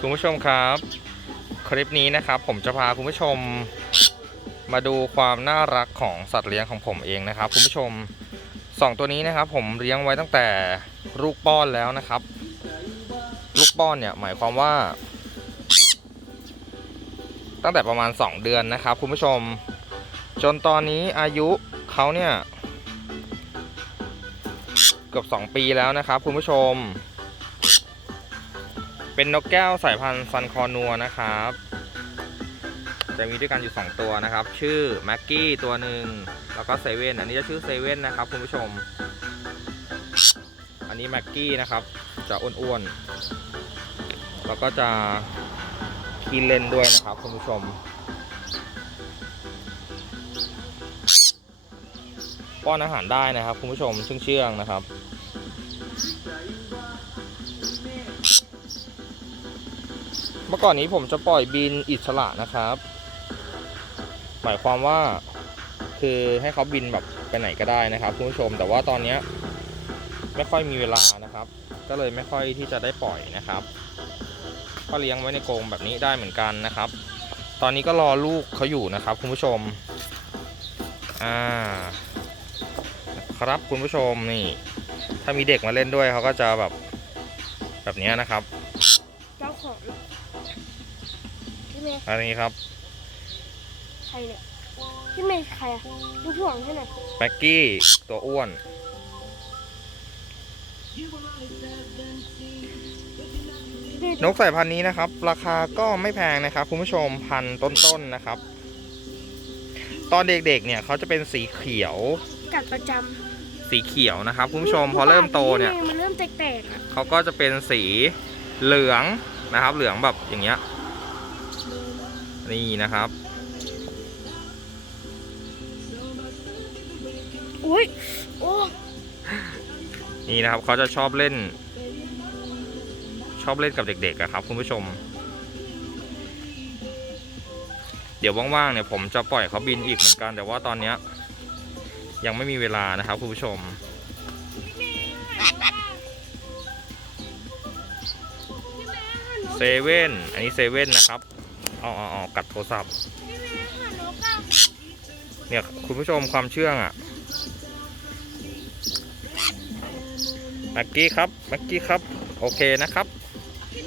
คุณผู้ชมครับ คลิปนี้นะครับ ผมจะพาคุณผู้ชมมาดูความน่ารักของสัตว์เลี้ยงของผมเองนะครับ คุณผู้ชมสองตัวนี้นะครับ ผมเลี้ยงไว้ตั้งแต่ลูกป้อนแล้วนะครับ ลูกป้อนเนี่ยหมายความว่า ตั้งแต่ประมาณ 2 เดือนนะครับ คุณผู้ชม จนตอนนี้อายุเขาเนี่ย เกือบ 2 ปีแล้วนะครับ คุณผู้ชม เป็นนกแก้วสายพันธุ์ซันคอนัวนะครับ จะมีด้วยกันอยู่ 2 ตัวนะครับ ชื่อแม็กกี้ตัวหนึ่งแล้วก็เซเว่นอันนี้จะชื่อเซเว่นนะครับคุณผู้ชม อันนี้แม็กกี้นะครับจะอ้วนๆแล้วก็จะคีนเลนด้วยนะครับคุณผู้ชมป้อนอาหารได้นะครับคุณผู้ชมเชื่องๆนะครับ มื่อก่อนนี้ผมจะปล่อยบินอิสระนะครับ หมายความว่าคือให้เขาบินแบบไปไหนก็ได้นะครับคุณผู้ชม แต่ว่าตอนนี้ไม่ค่อยมีเวลานะครับ ก็เลยไม่ค่อยที่จะได้ปล่อยนะครับก็เลี้ยงไว้ในกรงแบบนี้ได้เหมือนกันนะครับ ตอนนี้ก็รอลูกเขาอยู่นะครับคุณผู้ชมอ่าครับคุณผู้ชมนี่ ถ้ามีเด็กมาเล่นด้วยเขาก็จะแบบแบบนี้นะครับ เจ้าของ เมย์อันนี้ครับ ใครเนี่ยพี่เมย์ใครอะดูพี่หวังให้หน่อยแม็กกี้ตัวอ้วน นกสายพันธุ์นี้นะครับ ราคาก็ไม่แพงนะครับคุณผู้ชมพันต้นๆนะครับ ตอนเด็กๆเนี่ยเขาจะเป็นสีเขียว กัดประจสีเขียวนะครับำคุณผู้ชมพอเริ่มโตเนี่ย พี่มันเริ่มแตกๆอะเขาก็จะเป็นสีเหลืองนะครับ เหลืองแบบอย่างเงี้ย นี่นะครับ อุ้ยโอ้นี่นะครับเขาจะชอบเล่น ชอบเล่นกับเด็กๆอะครับคุณผู้ชม เดี๋ยวว่างๆเนี่ยผมจะปล่อยเขาบินอีกเหมือนกัน แต่ว่าตอนเนี้ยยังไม่มีเวลานะครับคุณผู้ชม เซเว่น อันนี้เซเว่นนะครับ เอาเอาเอากัดโทรศัพท์ พี่เมย์หานกอะเนี่ยคุณผู้ชมความเชื่องอะ่ะแม็กกี้ครับแม็กกี้ครับ โอเคนะครับ